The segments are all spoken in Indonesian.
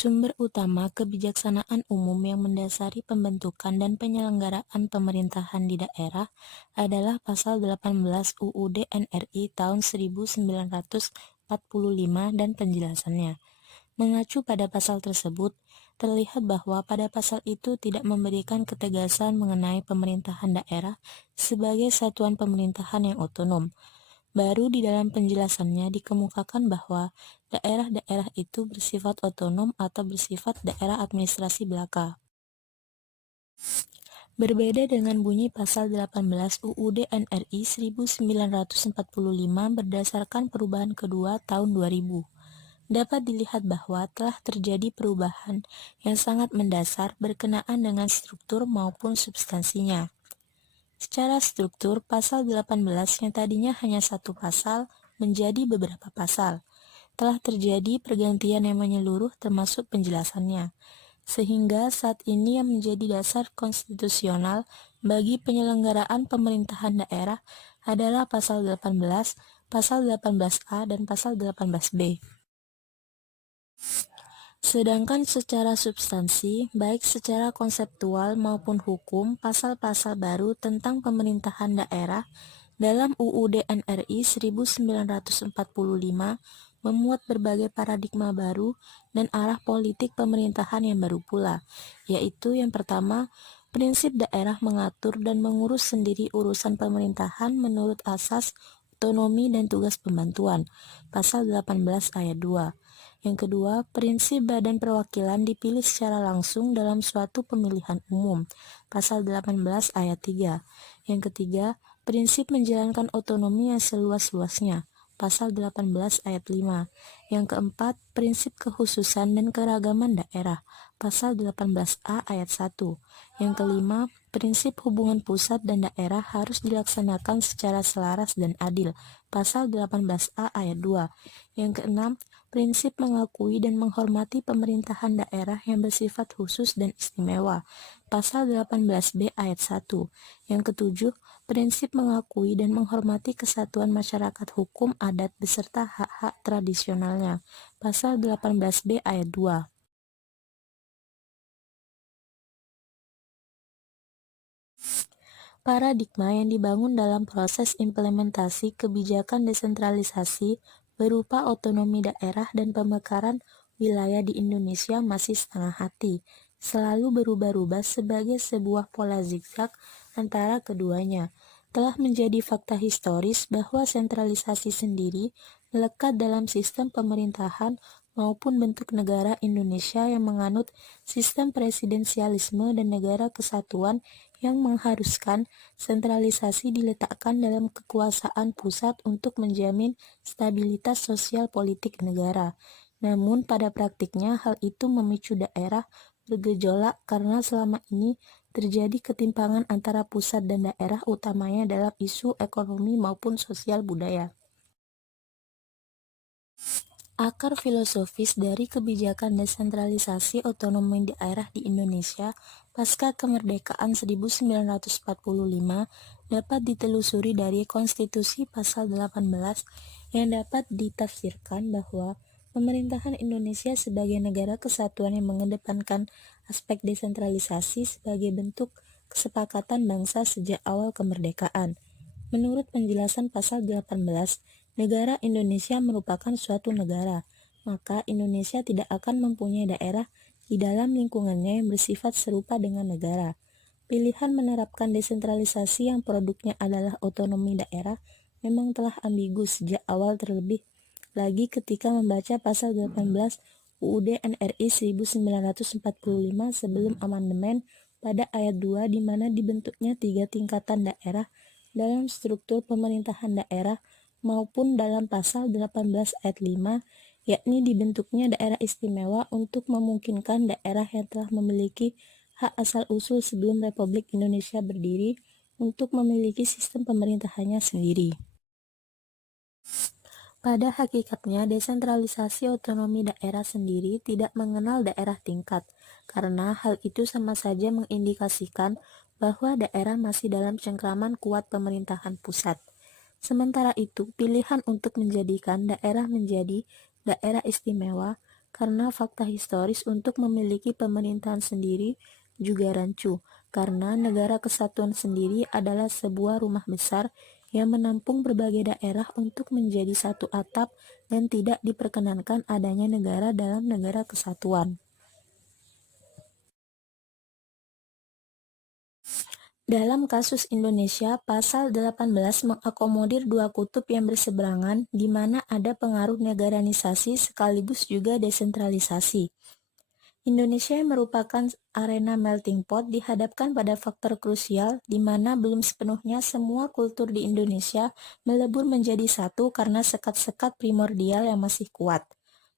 Sumber utama kebijaksanaan umum yang mendasari pembentukan dan penyelenggaraan pemerintahan di daerah adalah Pasal 18 UUD NRI tahun 1945 dan penjelasannya. Mengacu pada pasal tersebut, terlihat bahwa pada pasal itu tidak memberikan ketegasan mengenai pemerintahan daerah sebagai satuan pemerintahan yang otonom. Baru di dalam penjelasannya dikemukakan bahwa daerah-daerah itu bersifat otonom atau bersifat daerah administrasi belaka. Berbeda dengan bunyi pasal 18 UUD NRI 1945 berdasarkan perubahan kedua tahun 2000, dapat dilihat bahwa telah terjadi perubahan yang sangat mendasar berkenaan dengan struktur maupun substansinya. Secara struktur, pasal 18 yang tadinya hanya satu pasal menjadi beberapa pasal. Telah terjadi pergantian yang menyeluruh termasuk penjelasannya, sehingga saat ini yang menjadi dasar konstitusional bagi penyelenggaraan pemerintahan daerah adalah pasal 18, pasal 18A, dan pasal 18B. Sedangkan secara substansi, baik secara konseptual maupun hukum, pasal-pasal baru tentang pemerintahan daerah dalam UUD NRI 1945 memuat berbagai paradigma baru dan arah politik pemerintahan yang baru pula, yaitu yang pertama, prinsip daerah mengatur dan mengurus sendiri urusan pemerintahan menurut asas otonomi dan tugas pembantuan, pasal 18 ayat 2. Yang kedua, prinsip badan perwakilan dipilih secara langsung dalam suatu pemilihan umum, pasal 18 ayat 3. Yang ketiga, prinsip menjalankan otonomi yang seluas-luasnya, pasal 18 ayat 5. Yang keempat, prinsip kekhususan dan keragaman daerah, pasal 18A ayat 1. Yang kelima, prinsip hubungan pusat dan daerah harus dilaksanakan secara selaras dan adil, pasal 18A ayat 2. Yang keenam, prinsip mengakui dan menghormati pemerintahan daerah yang bersifat khusus dan istimewa, pasal 18B ayat 1. Yang ketujuh, prinsip mengakui dan menghormati kesatuan masyarakat hukum adat beserta hak-hak tradisionalnya, pasal 18B ayat 2. Paradigma yang dibangun dalam proses implementasi kebijakan desentralisasi berupa otonomi daerah dan pemekaran wilayah di Indonesia masih setengah hati, selalu berubah-ubah sebagai sebuah pola zigzag antara keduanya. Telah menjadi fakta historis bahwa sentralisasi sendiri melekat dalam sistem pemerintahan maupun bentuk negara Indonesia yang menganut sistem presidensialisme dan negara kesatuan yang mengharuskan sentralisasi diletakkan dalam kekuasaan pusat untuk menjamin stabilitas sosial politik negara. Namun pada praktiknya hal itu memicu daerah bergejolak karena selama ini terjadi ketimpangan antara pusat dan daerah utamanya dalam isu ekonomi maupun sosial budaya. Akar filosofis dari kebijakan desentralisasi otonomi daerah di Indonesia pasca kemerdekaan 1945 dapat ditelusuri dari Konstitusi Pasal 18 yang dapat ditafsirkan bahwa pemerintahan Indonesia sebagai negara kesatuan yang mengedepankan aspek desentralisasi sebagai bentuk kesepakatan bangsa sejak awal kemerdekaan. Menurut penjelasan Pasal 18, negara Indonesia merupakan suatu negara, maka Indonesia tidak akan mempunyai daerah di dalam lingkungannya yang bersifat serupa dengan negara. Pilihan menerapkan desentralisasi yang produknya adalah otonomi daerah memang telah ambigu sejak awal, terlebih lagi ketika membaca Pasal 18 UUD NRI 1945 sebelum amandemen pada ayat 2 di mana dibentuknya 3 tingkatan daerah dalam struktur pemerintahan daerah maupun dalam pasal 18 ayat 5, yakni dibentuknya daerah istimewa untuk memungkinkan daerah yang telah memiliki hak asal-usul sebelum Republik Indonesia berdiri untuk memiliki sistem pemerintahannya sendiri. Pada hakikatnya, desentralisasi otonomi daerah sendiri tidak mengenal daerah tingkat, karena hal itu sama saja mengindikasikan bahwa daerah masih dalam cengkraman kuat pemerintahan pusat. Sementara itu, pilihan untuk menjadikan daerah menjadi daerah istimewa karena fakta historis untuk memiliki pemerintahan sendiri juga rancu, karena negara kesatuan sendiri adalah sebuah rumah besar yang menampung berbagai daerah untuk menjadi satu atap dan tidak diperkenankan adanya negara dalam negara kesatuan. Dalam kasus Indonesia, Pasal 18 mengakomodir dua kutub yang berseberangan di mana ada pengaruh negaranisasi sekaligus juga desentralisasi. Indonesia yang merupakan arena melting pot dihadapkan pada faktor krusial di mana belum sepenuhnya semua kultur di Indonesia melebur menjadi satu karena sekat-sekat primordial yang masih kuat.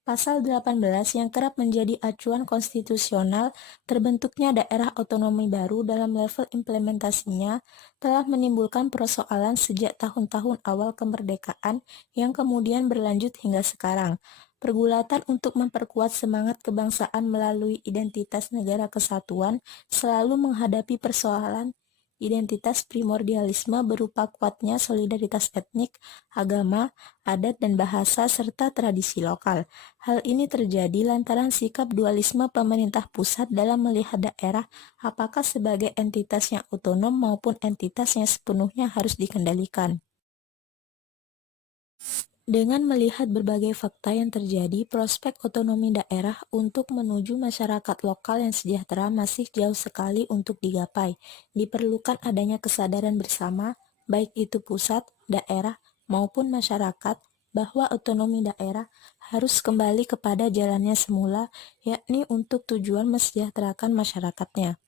Pasal 18 yang kerap menjadi acuan konstitusional terbentuknya daerah otonomi baru dalam level implementasinya telah menimbulkan persoalan sejak tahun-tahun awal kemerdekaan yang kemudian berlanjut hingga sekarang. Pergulatan untuk memperkuat semangat kebangsaan melalui identitas negara kesatuan selalu menghadapi persoalan identitas primordialisme berupa kuatnya solidaritas etnik, agama, adat dan bahasa, serta tradisi lokal. Hal ini terjadi lantaran sikap dualisme pemerintah pusat dalam melihat daerah apakah sebagai entitas yang otonom maupun entitas yang sepenuhnya harus dikendalikan. Dengan melihat berbagai fakta yang terjadi, prospek otonomi daerah untuk menuju masyarakat lokal yang sejahtera masih jauh sekali untuk digapai. Diperlukan adanya kesadaran bersama, baik itu pusat, daerah, maupun masyarakat, bahwa otonomi daerah harus kembali kepada jalannya semula, yakni untuk tujuan mesejahterakan masyarakatnya.